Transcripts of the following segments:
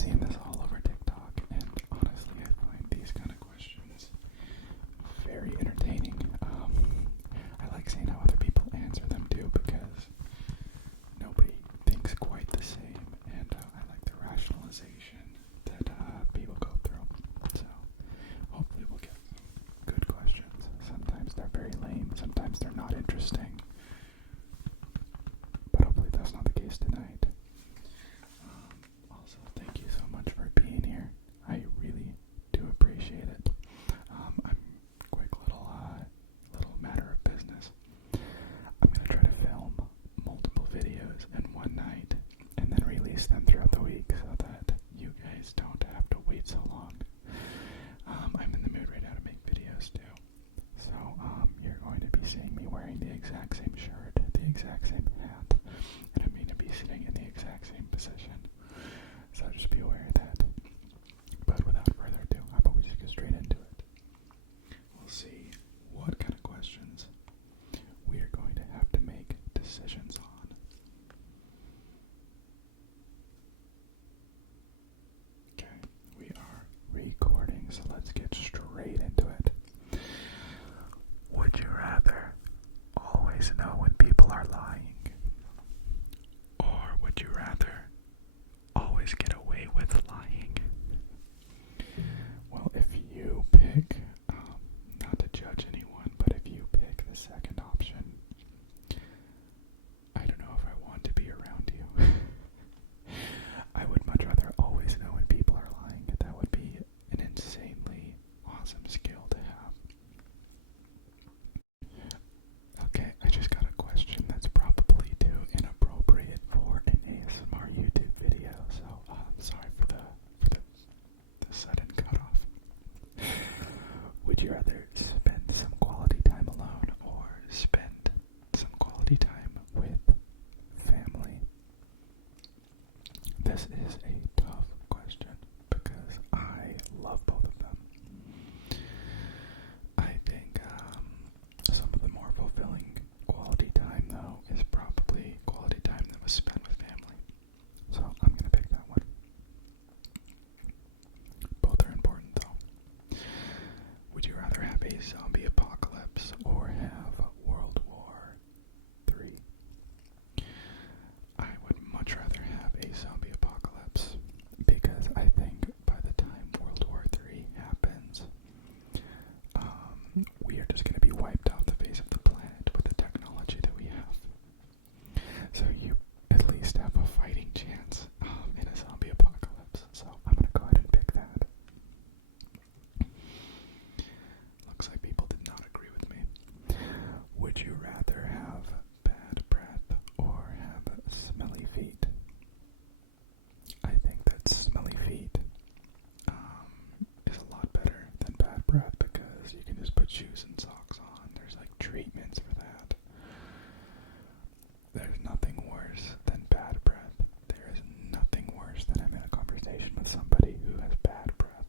seeing this all over TikTok, and honestly, I find these kind of questions very entertaining. I like seeing how other people answer them too, because nobody thinks quite the same, and I like the rationalization that people go through. So hopefully we'll get some good questions. Sometimes they're very lame, sometimes they're not interesting, but hopefully that's not the case tonight. Also, thank you so much for being here. I really do appreciate it. I'm quick little matter of business. I'm gonna try to film multiple videos in one night and then release them throughout the week so that you guys don't have to wait so long. I'm in the mood right now to make videos too. So you're going to be seeing me wearing the exact same shirt, the exact same hat, and I'm going to be sitting in the exact same position. So just be aware of that. But without further ado, how about we just get straight into it? We'll see what kind of questions we are going to have to make decisions on. Okay, we are recording, so let's get straight into it. Would you rather always know when people are lying? Or would you rather always get away with lying? Well, if you pick, not to judge anyone, but if you pick the second option, I don't know if I want to be around you. I would much rather always know when people are lying. That would be an insanely awesome skill to have. Okay, I just got a question that's probably too inappropriate for an ASMR YouTube video, so I'm sorry for the sudden cutoff. Would you rather spend some quality time alone or spend some quality time with family? This is a tough question because I love both of them. I think some of the more fulfilling quality time, though, is probably quality time that was spent with family. So I'm going to pick that one. Both are important, though. Would you rather have a zombie apocalypse or have World War III? I would much rather have a zombie apocalypse because I think by the time World War III happens, we are just going to be wiped off the face of the planet with the technology that we have. So you at least have a fighting chance in a zombie apocalypse. So I'm going to go ahead and pick that. Looks like people did not agree with me. Would you rather have bad breath or have smelly feet? I think that smelly feet is a lot better than bad breath because you can just put shoes and socks on. There's like treatments for that. There's nothing worse than bad breath. There is nothing worse than I'm in a conversation with somebody who has bad breath.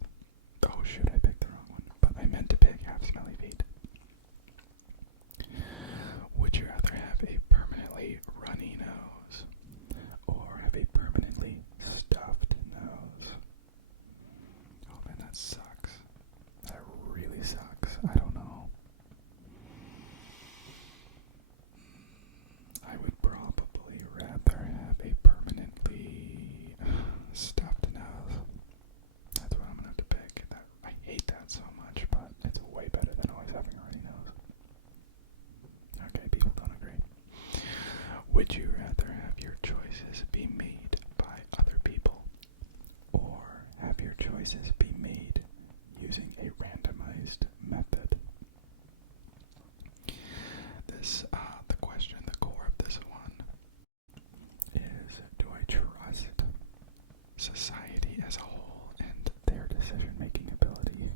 Oh shoot, I picked the wrong one. But I meant to pick have smelly feet. Would you rather have a permanently runny nose or have a permanently stuffed nose? Oh man, that sucks. That really sucks. I don't know. I would probably rather have a permanently stuffed nose. That's what I'm gonna have to pick. I hate that so much, but it's way better than always having a runny nose. Okay, people don't agree. Would you rather have your choices be made by other people or have your choices be made using a randomized method? The question, the core of this one is, do I trust society as a whole and their decision-making ability?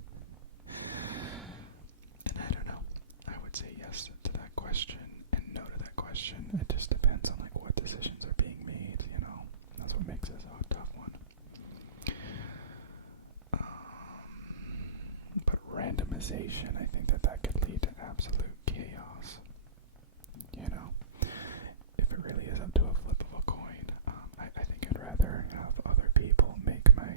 And I don't know. I would say yes to that question and no to that question. It just depends on like what decisions are being made, you know. That's what makes this a tough one. But randomization, I think that could lead to absolute chaos. You know, if it really is up to a flip of a coin, I think I'd rather have other people make my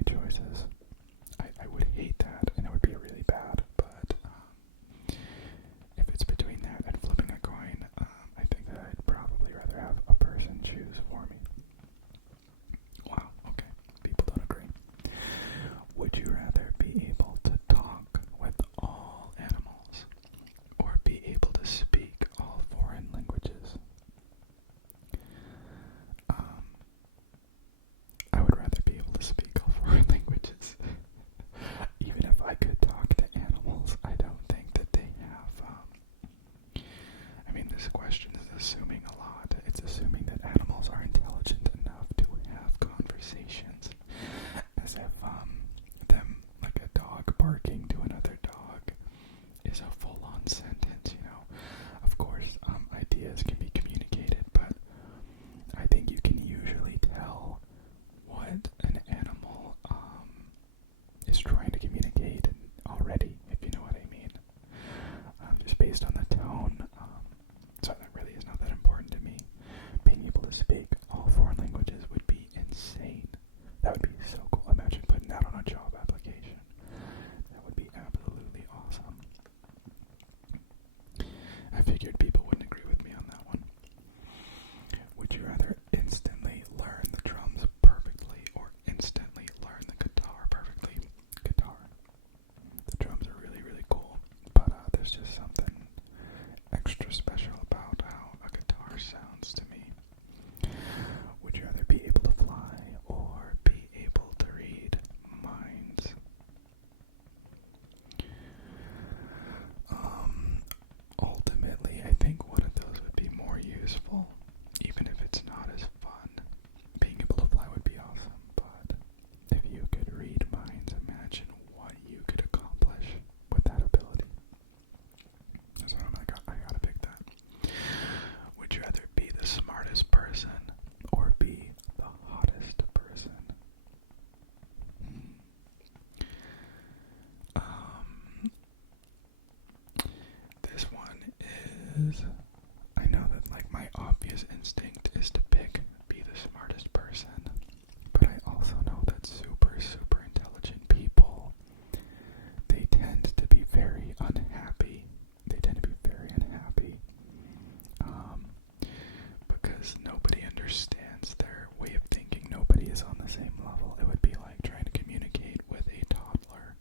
because nobody understands their way of thinking. Nobody is on the same level. It would be like trying to communicate with a toddler.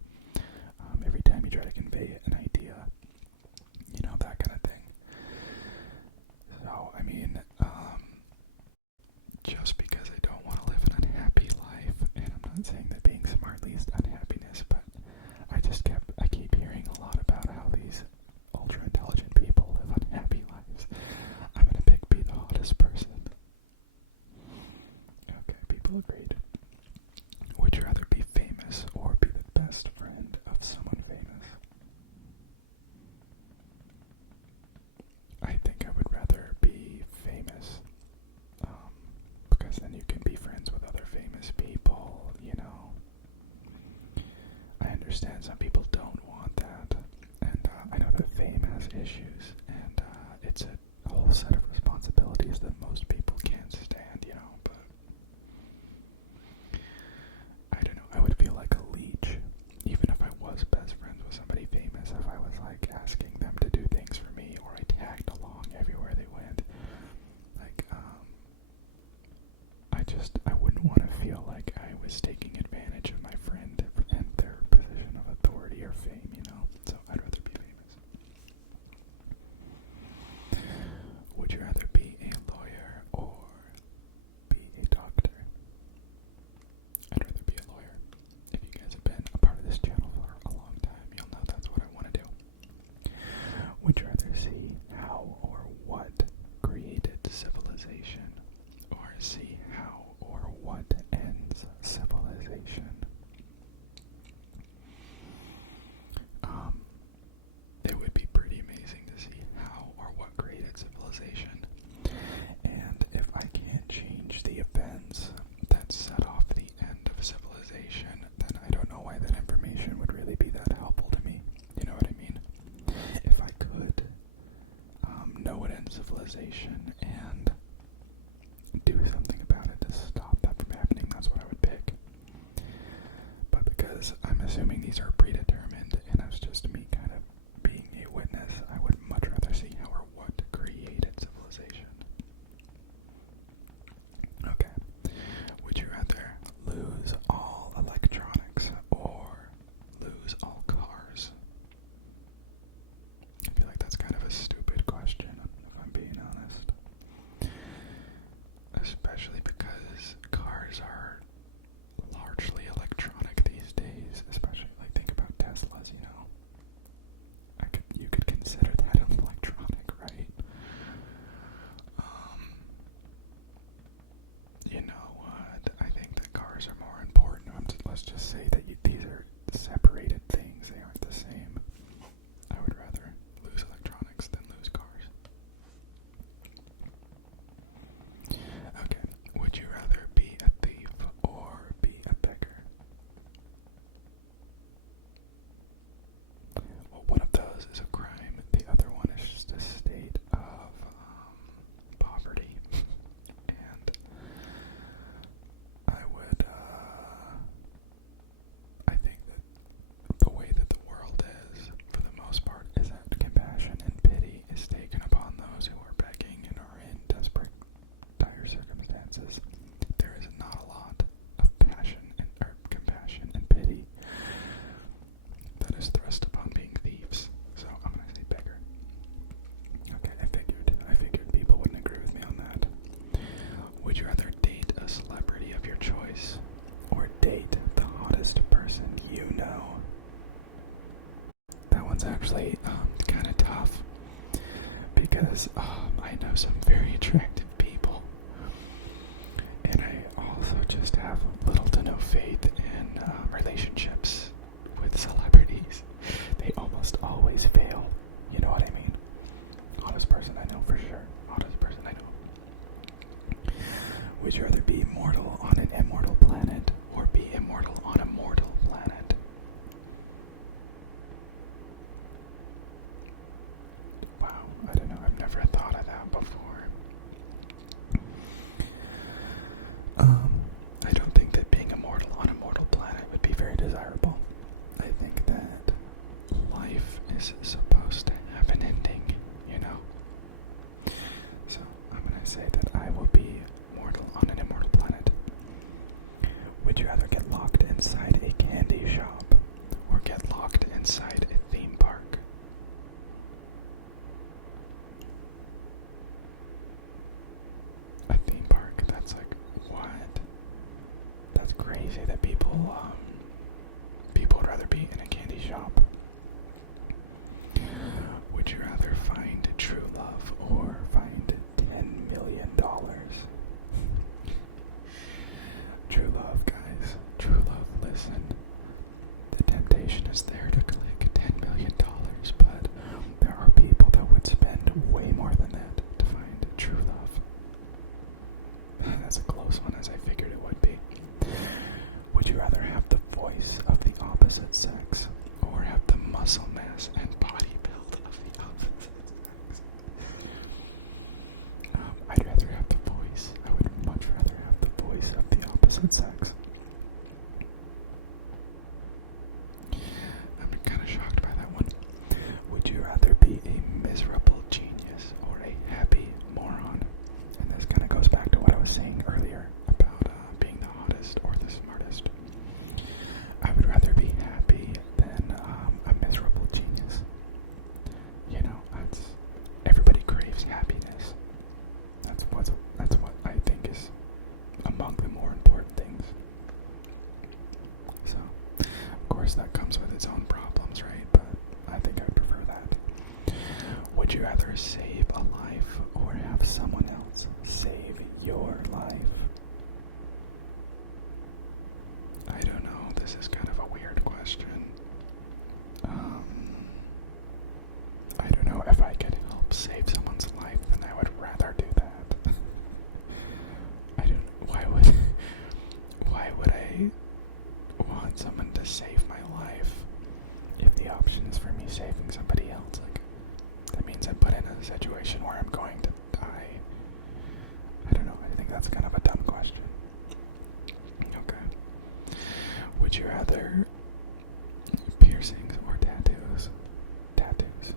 Every time you try to convey an idea, that kind of thing. So, I mean, just because I don't want to live an unhappy life, and I'm not saying that being smart leads to unhappiness, but I keep hearing a lot about how these ultra intelligent people live unhappy lives. I'm gonna pick be the hottest person. Okay, people agreed. Would you rather be famous or be the best friend of someone famous? I think I would rather be famous, because then you can be friends with other famous people, I understand some people don't want that, and I know that fame has issues, and it's a whole set of responsibilities that most people can't stand, but I don't know, I would feel like a leech, even if I was best friends with somebody famous, if I was like asking them to do things for me, or I tagged along everywhere they went, like, I wouldn't want to feel like I was taking advantage of my friend and their position of authority or fame, so I'd rather be famous. Would you rather be a lawyer or be a doctor? I'd rather be a lawyer. If you guys have been a part of this channel for a long time, you'll know that's what I want to do. Would you rather see how or what created civilization, or see how or what ends civilization? It would be pretty amazing to see how or what created civilization. And if I can't change the events that set off the end of civilization, then I don't know why that information would really be that helpful to me. You know what I mean? If I could know what ends civilization and do something about it to stop that from happening, that's what I would pick. But because I'm assuming these are predetermined and it's just me kind of being a witness, I would much rather see how or what created civilization. Okay. Would you rather lose all electronics or lose all cars? I feel like that's kind of a stupid question, if I'm being honest. Especially because cars are largely electronic these days, especially like think about Teslas, you could consider that an electronic, right? You know what? I think that cars are more important. Let's just say that these are separated things. They aren't the same. I would rather lose electronics than lose cars. Okay. Would you rather be a thief or be a beggar? Well, one of those is a crime. The other one is just a state of poverty. And I think that the way that the world is, for the most part, is that compassion and pity is taken upon those who are begging and are in desperate, dire circumstances. There is not a lot of compassion and pity that is thrust upon being thieves. So I'm gonna say beggar. Okay, I figured people wouldn't agree with me on that. Would you rather date a celebrity of your choice or date the hottest person you know? That one's actually kind of tough because I know some very attractive people, and I also just have little to no faith in relationships with celebrities. They almost always fail. You know what I mean? Hottest person I know for sure. Hottest person I know. Would you rather be immortal on an immortal planet or be immortal on a mortal planet? Wow, I don't know. I've never thought of that before. I don't think that being immortal on a mortal planet would be very desirable. I think that life is supposed to have an ending, So I'm gonna say that I will be mortal on an immortal planet. Would you rather get locked inside a candy shop or get locked inside a theme park? A theme park? That's like, what? That's crazy that people would rather be in a candy shop. Would you rather find true love or find $10 million? True love, guys. True love, listen. The temptation is there to click $10 million, but there are people that would spend way more than that to find true love. That's a close one, as I figured it would be. Would you rather have the voice of the opposite sex or have the muscle mass and body build of the opposite sex? I'd rather have the voice. I would much rather have the voice of the opposite sex. I'm kind of shocked by that one. Would you rather be a miserable genius or a happy moron? And this kind of goes back to what I was saying earlier about being the hottest or the smartest. I would rather be happy than a miserable genius. You know, everybody craves happiness. That's what I think is among the more important things. So, of course, that comes with its own problems, right? But I think I would prefer that. Would you rather save a life or have someone else save your life? I don't know. This is kind of a weird question. I don't know. If I could help save someone's life, then I would rather do that. Why would I want someone to save my life if the option is for me saving somebody else? Like, that means I'm put in a situation where I'm going to die. I don't know. I think that's kind of a dumb question. Okay. Would you rather piercings or tattoos? Tattoos.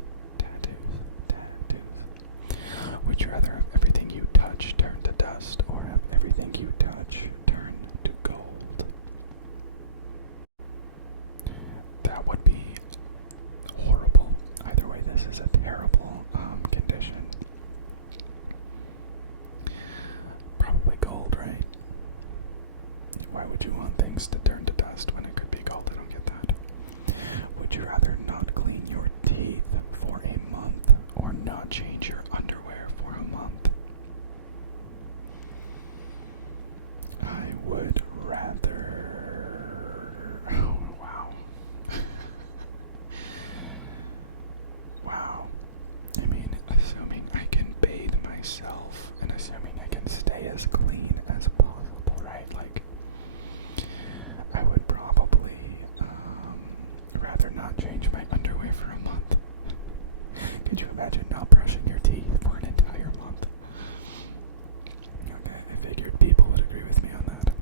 Would you rather have everything you touch turn to dust or have everything you touch turn to gold? That would be horrible. Either way, this is a terrible condition. Probably gold, right? Why would you want things to turn to dust when it could be gold? I don't get that. Would you rather not clean your teeth for a month or not change your underwear for a month? I would rather... Oh, wow. Wow. I mean, assuming I can bathe myself and assuming I can stay as clean as possible, right? Like, I would probably rather not change my underwear for a month. Could you imagine not brushing your teeth for an entire month? Okay, I figured people would agree with me on that.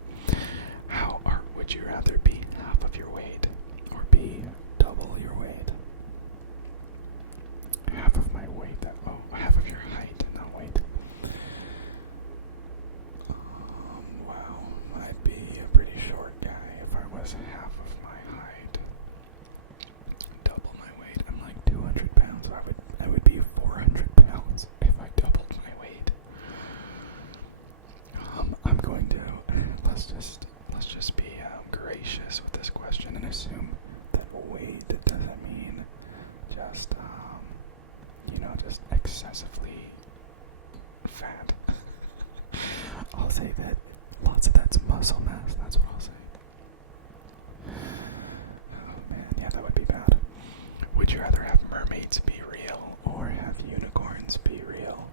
Would you rather be half of your weight or be double your weight? Half of my weight, half of your height, not weight. Wow, I'd be a pretty short guy if I was half of my height. Double my weight, I'm like 200 pounds. I would be 400 pounds if I doubled my weight. I'm going to let's just be gracious with this question and assume that weight doesn't mean just just excessively fat. I'll say that lots of that's muscle mass. That's what I'll say. Oh man, yeah, that would be bad. Would you rather have mermaids be real or have unicorns be real?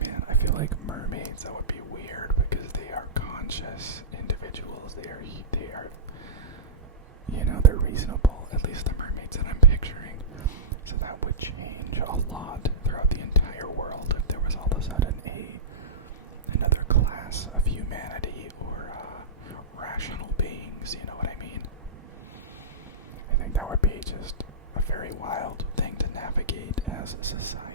Man, I feel like mermaids, that would be weird because they are conscious individuals. They are they're reasonable, at least the mermaids that I'm picturing. So that would change a lot throughout the entire world if there was all of a sudden another class of humanity or rational beings, you know what I mean? I think that would be just a very wild thing to navigate as a society.